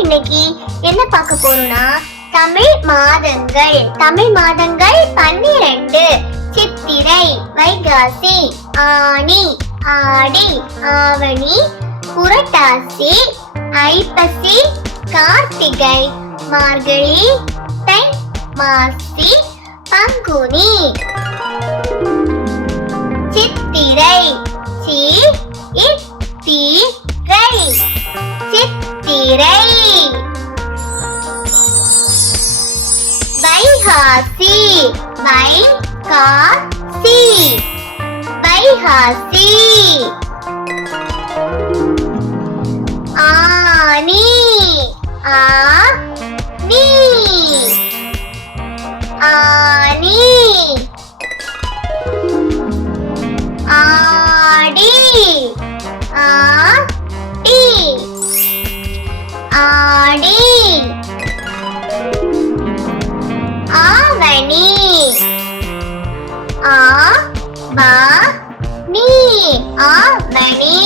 இன்னைக்கு என்ன பார்க்க போறோம்னா தமிழ் மாதங்கள். தமிழ் மாதங்கள் பன்னிரண்டு. சித்திரை வைகாசி ஆனி ஆடி ஆவணி புரட்டாசி ஐப்பசி கார்த்திகை மார்கழி தை மாசி பங்குனி. சித்திரை சி இத்திரை சித்திரை. வைகாசி வை கா சி வைகாசி ஆனி ஆ நீ ஆனி ஆடி ஆடி ஆடி பா நீ ஆவணி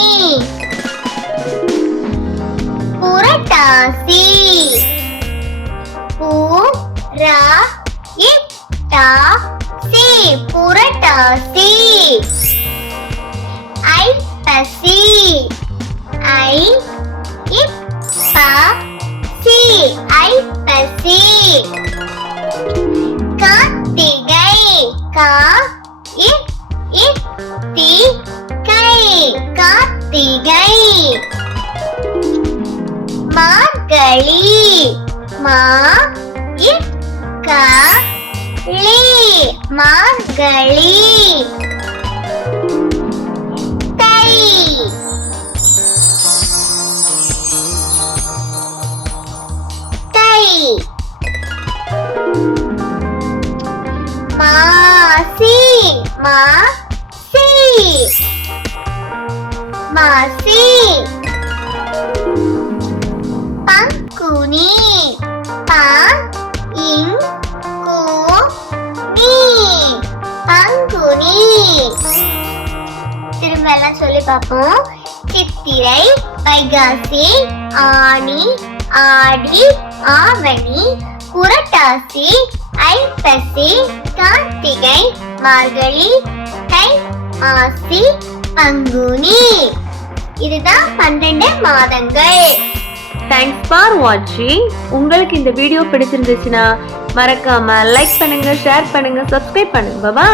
புரட்டாசி பூ ரா இட்டா சி புரட்டாசி ஐப்பசி ஐ இப்ப சி ஐப்பசி கார்த்திகை கா இப் இத்தி கை கார்த்திகை மார்கழி மா இக் மார்கழி. தை. தை. மாசி மாசி மாசி பங்குனி ப இங் பங்குனி திரும்ப எல்லாம் சொல்லி பார்ப்போம். சித்திரை வைகாசி ஆனி ஆடி ஆவணி புரட்டாசி ஐப்பசி கார்த்திகை மார்கழி தை மாசி பங்குனி. இதுதான் பன்னெண்டு மாதங்கள். தேங்க்ஸ் ஃபார் வாட்சிங் உங்களுக்கு இந்த வீடியோ பிடிச்சிருந்துச்சுன்னா மறக்காம லைக் பண்ணுங்க ஷேர் பண்ணுங்க சப்ஸ்கிரைப் பண்ணுங்க. பாபா